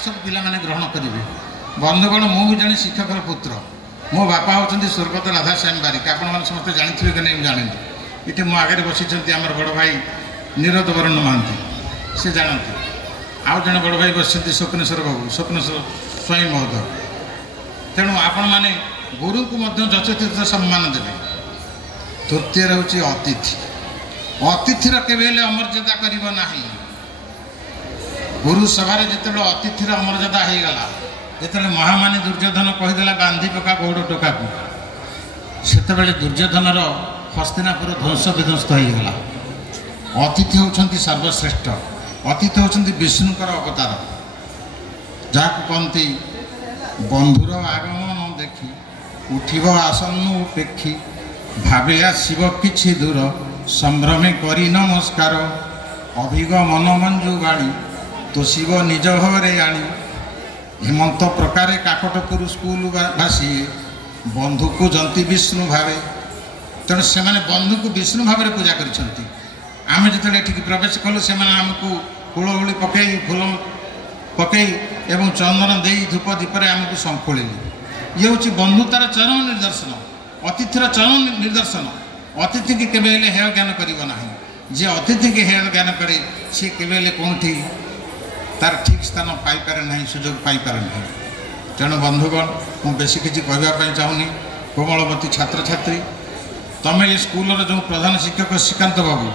आदर्श पिलाने ग्रहण करेंगे। बंधुगण मु भी जन शिक्षक पुत्र मो बापा होती स्वर्गत राधाश्याम बारिक आपण मैंने समस्त जानी कि नहीं जानी ये मो आगे बसी आम बड़ भाई निरद वरण महांती से जानते आउ जन बड़ भाई बस स्वप्नेश्वर बाबू स्वप्नेश्वर स्वयं महोदय। तेणु आपण मैंने गुरु को यथोचित सम्मान देवे। तृतीय हूँ अतिथि अतिथिर केवे अमर्यादा करना गुरु सभार जिते अतिथिर अमर्यादा हो गला जिते महामानी दुर्योधन कहीदेला बांधी पका गौड़ टोका को से दुर्योधनर हस्तिनापुर ध्वंस विध्वस्त होगला। अतिथि होती सर्वश्रेष्ठ अतिथि होती विष्णुकर अवतार जहाँ कहती बंधुर आगमन देखी उठिब आसन उपेक्षी भावे आसब कि दूर संभ्रमे करी नमस्कार अभिग मन मंजू बाणी तोषिब निज घरे आनी हेमंत प्रकारे काकटपुर स्कूल भासी बंधु को जंती विष्णु भावे। तेणु से बंधु को विष्णु भाव में पूजा कर आम जो प्रवेश कलु से आमको हुलहुली पकई फूल पकई एवं चंदन दे धूप दीपर आमको संखोली ये हूँ बंधुतार चरम निदर्शन अतिथिर चरम निदर्शन। अतिथि की केवे हेय ज्ञान करना जी अतिथि की हेय ज्ञान करे सी केवे कौटी तार ठीक स्थान पाइपे ना सुजोग पाइपे ना। तेणु बंधुगण मु बेसी किसी कहवाई चाहूनी कोमलवती छात्र छात्री तमें ये स्कूल जो प्रधान शिक्षक श्रीकांत बाबू